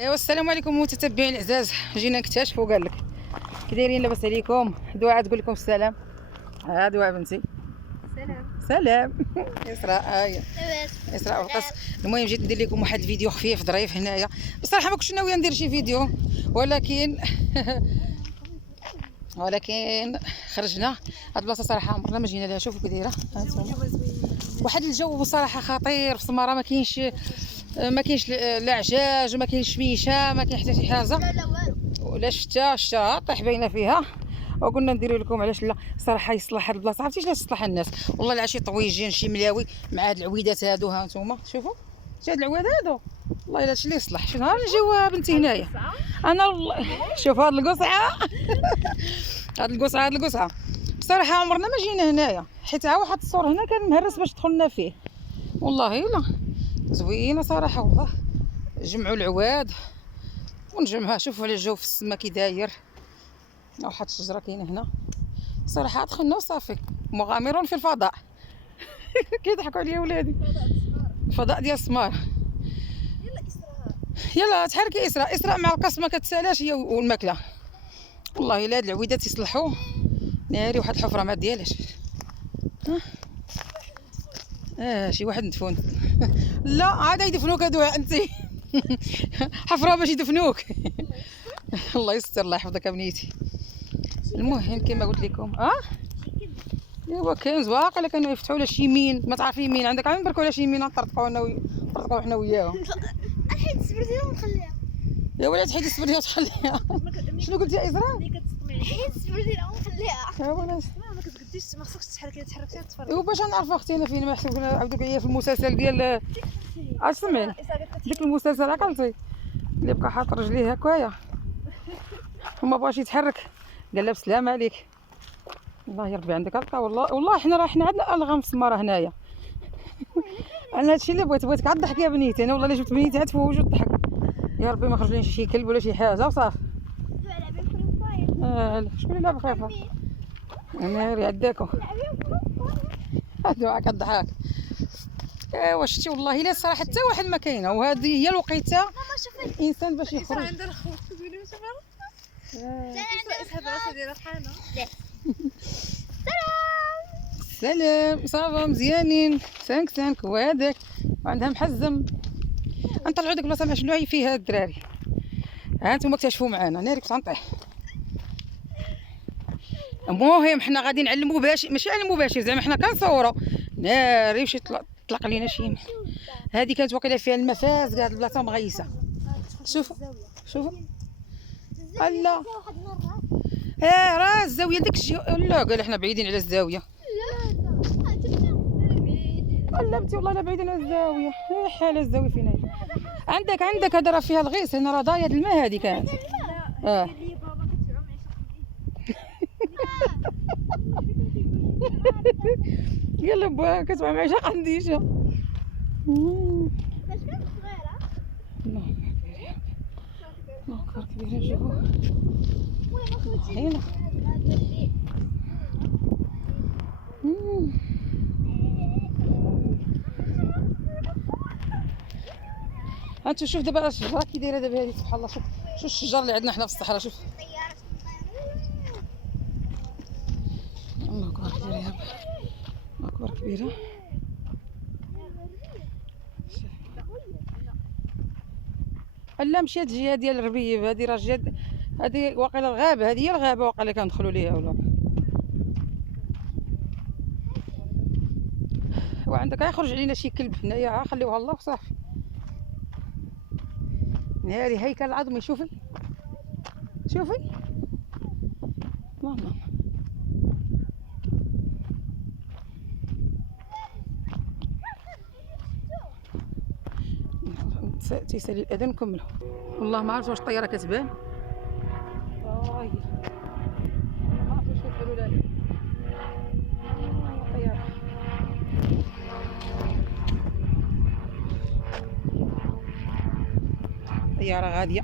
ايوا السلام عليكم متتبعين العزاز، جينا نكتشفوا. قال لك كي دايرين؟ لاباس عليكم؟ دعاء تقول لكم السلام. دعاء بنتي سلام. اسراء هاهي اسراء وقص. المهم جيت ندير لكم واحد الفيديو خفيف ظريف هنايا. بصراحه ما كنتش ناويه ندير شي فيديو، ولكن خرجنا هاد البلاصه صراحه عمرنا ما جينا لها. شوفوا كي دايره واحد الجو بصراحه خطير في سماره. ما كاينش لا عجاج، ما كاينش ميشه، ما كاين حتى شي حاجه ولا الشتا طيح باينه فيها. وقلنا نديروا لكم علاش لا صراحه يصلح هاد البلاصه. عرفتي علاش تصلح الناس؟ والله لا شي طويجين شي ملاوي مع هاد العويدات هادو. ها نتوما شوفوا شي هاد العواد هادو، والله الا هادشي اللي يصلح. شي نهار نجيو بنتي هنايا انا شوف هاد القصعه هاد القصعه بصراحه عمرنا ما جينا هنايا، حيت ها واحد السور هنا كان مهرس باش دخلنا فيه. والله الا زوينه صراحه. والله جمعوا العواد ونجمعها. شوفوا على الجو في السما كي داير. واحد الشجره كاينه هنا صراحه. دخلنا وصافي مغامرون في الفضاء. كيضحكوا عليا ولادي. الفضاء ديال السمار. يلا تحركي اسراء مع القص ما كتسالاش هي والماكله. والله الا هاد العويدات يصلحوا ناري. واحد الحفره ما ديالهاش. شي واحد مدفون. لا عاد يدفنوك هادو انت. حفره باش يدفنوك. الله يستر الله يحفظك بنيتي. المهم كما قلت لكم ايوا كاين زواق. كانوا يفتحوا له شي يمين ما تعرفي يمين عندك عم نبركوا له شي يمين نطرطقوا نطرطقوا حنا وياهم. نحيد السبرديه ونخليها. يا ولاد تحيدي السبرديه وتخليها. شنو قلتي يا ازرا؟ نحيد السبرديه ونخليها. يا ولاد ما كتقديش، ما خصكش تحركي تفرجي. وباش نعرفوا اختي انا فين. ما حسب عاودوك هي في المسلسل ديال سمعي ديك المسلسل عقلتي اللي بقى حاط رجليه هكايا وما بغاش يتحرك. قال له بسلام عليك. الله يربي عندك القى. والله حنا عندنا الغام في السماره هنايا. انا هادشي اللي بغيتك عاد ضحك يا بنيتي. انا والله الا جبت بنيتي عاد في وجه الضحك. يا ربي ما خرج لي شي كلب ولا شي حاجه وصافي. شكون اللي لعب خايفه؟ ناري عداكم هادو كضحك. ايوا شتي والله الا صراحه حتى واحد ما كاينه. وهذه هي الوقيته الانسان باش يخرج. عندها الخوت كتقولي واش اسحب راسها ديال الحانه. سلام صافا مزيانين 5 وهذاك وعندها محزم. نطلعوا ديك البلاصه مع شنو فيها الدراري. ها نتوما اكتشفوا معنا. ناري كنت غنطيح. المهم حنا غادي نعلموا ماشي علم مباشر زعما حنا كنصوروا. ناري مشي طلق علينا شي. هذه كانت واقيلا فيها المفاز كاع البلاصه مغيسه. شوفوا لا راه الزاويه ديك لا قال احنا بعيدين على الزاويه. لا بنتي والله لا بعيدين على الزاويه. حال الزاويه فين هي؟ عندك هذا راه فيها الغيث. هنا راه ضايع الماء. هذه كانت يلا با كتبع معايا شحال عنديشه. الله اكبر كبيره. شوفوا هنا هانتو شوف دابا الشجره كي دايره دابا هذه. سبحان الله شوف الشجر اللي عندنا حنا في الصحراء. شوف الله اكبر كبيره يا رب. الله اكبر كبيره. لا مشات الجهه ديال الربيب. هذه راه جهه هذه واقيلا الغابه. هذه هي الغابه واقيلا كندخلوا ليها ولا. وعندك يخرج علينا شي كلب هنايا. خليوها الله وصافي. ناري هيكل العظمي. شوفي ماما تيسالي الاذان نكملوا. والله ما عرفت واش الطياره كتبان. هي ما عرفت واش كيديروا لها الطياره. طياره غاديه.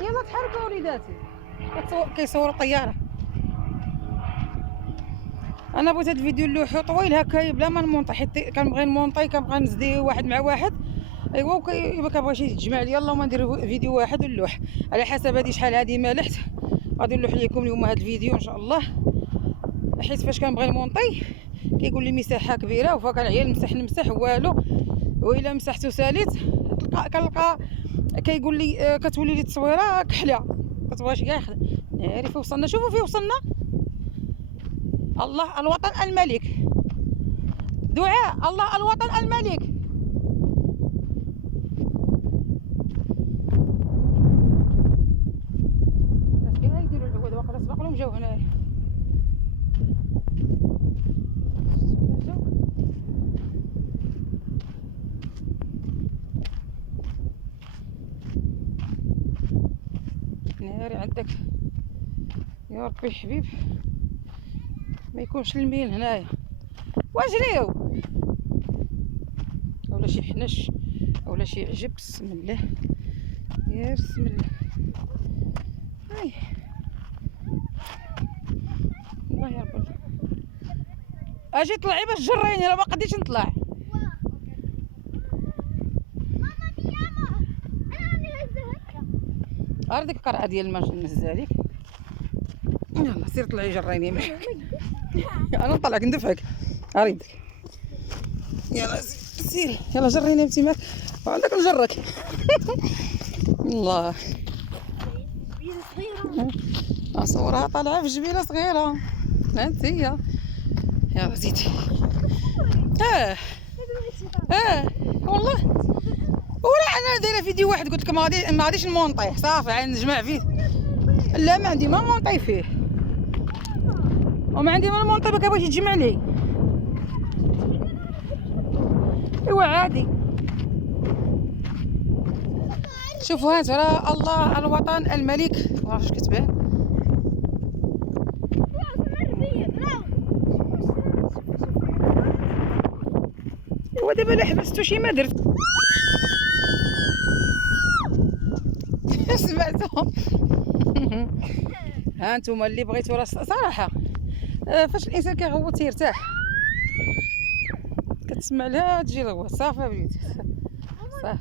يلا تحركوا وليداتي. كيصوروا الطياره. انا بغيت هاد الفيديو نلوحو طويل هكا بلا ما نمونطي، حيت كنبغي نمونطي كنبغي نزدي واحد مع واحد. ايوا ما كنبغيش يتجمع لي. يلا ما ندير فيديو واحد ونلوح على حسب هادي شحال هادي ما لحت. غادي نلوح لكم اليوم هاد الفيديو ان شاء الله، حيت فاش كنبغي نمونطي كيقول لي مساحه كبيره فكنعيا نمسح والو. والا مسحتو ساليت كنلقى كيقول لي كتولي لي التصويره كحله، كتبغيش كاع ناري. فين وصلنا؟ شوفوا فين وصلنا. الله الوطن الملك. دعاء الله الوطن الملك. الناس كاع يديروا العواد واقيلا سبق لهم جاو هنايا. ناري عندك يا ربي حبيب ما يكونش الميل هنايا. واجريو اولا شي حنش اولا شي عجب. بسم الله يا بسم الله. هاي الله يا رب. اجي طلعي باش جريني، انا ما قديتش نطلع. غير ديك القرعه ديال الماء نهزها ليك. يلا سير طلعي جريني معاك. انا نطلعك ندفعك اريدك. يلا سيري يلا جريني بنتي معاك وعندك نجرك. الله جبيله صغيره صورها طالعه في جبيله صغيره. انت هي يلا زيدي. والله ولا انا دايره فيديو واحد قلت لكم ما غاديش نمونطيه صافي عاد نجمع فيه. لا ما عندي ما نمونطي فيه وما عندي ما نمونطي ما كيبغيش يتجمع لي. ايوا عادي. شوفوا هانت راه الله الوطن الملك. ما عرفتش كتبان. ايوا دابا لا حبستو شي ما درت. سمعتهم. ها نتوما اللي بغيتو راه صراحه فاش الانسان كيغوت يرتاح. كتسمع لها تجي الغوت صافي بليتي صافي.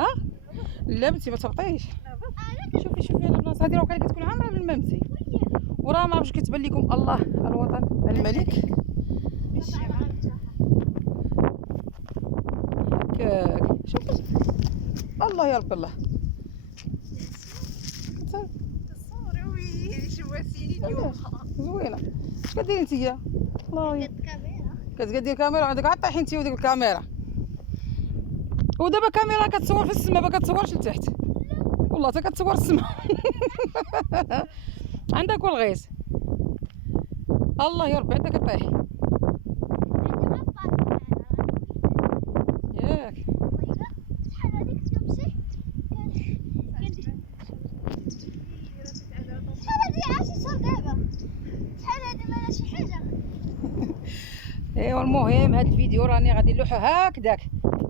ها لا بنتي ما تهبطيش. شوفي انا البلاصه هادي راه وقيلا كتكون عامره بالممتي وراه ما عرفتش كتبان لكم الله الوطن الملك. هكاك شوفي الله يا رب الله. زوينه. اش كديري نتيا؟ الله كتقدي الكاميرا عندك عاد طيحي نتي وديك الكاميرا. ودابا كاميرا كتصور في السما ما كتصورش لتحت. والله حتى كتصور السما. عندك والغيس. الله يا ربي عندك كطيحي ياك. شحال هذيك تمشي شحال هذه عاشت شهر دابا شحال هذه ما شي حاجه. ايوا المهم هذا الفيديو راني غادي نلوحو هكذاك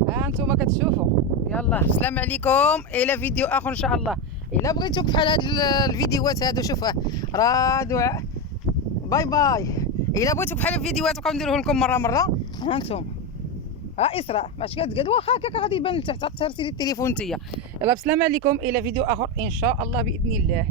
ها نتوما كتشوفوا. يلا السلام عليكم الى فيديو اخر ان شاء الله. الا بغيتو بحال هاد الفيديوهات هادو شوفوا راه دعاء باي باي. الا بغيتو بحال الفيديوهات بقاو نديروه لكم مره ها نتوما. ها اسراء ماشي كتقاد واخا هكاك غادي يبان لتحت تهرسي لي التليفون نتيا. يلا بسلام عليكم الى فيديو اخر ان شاء الله باذن الله.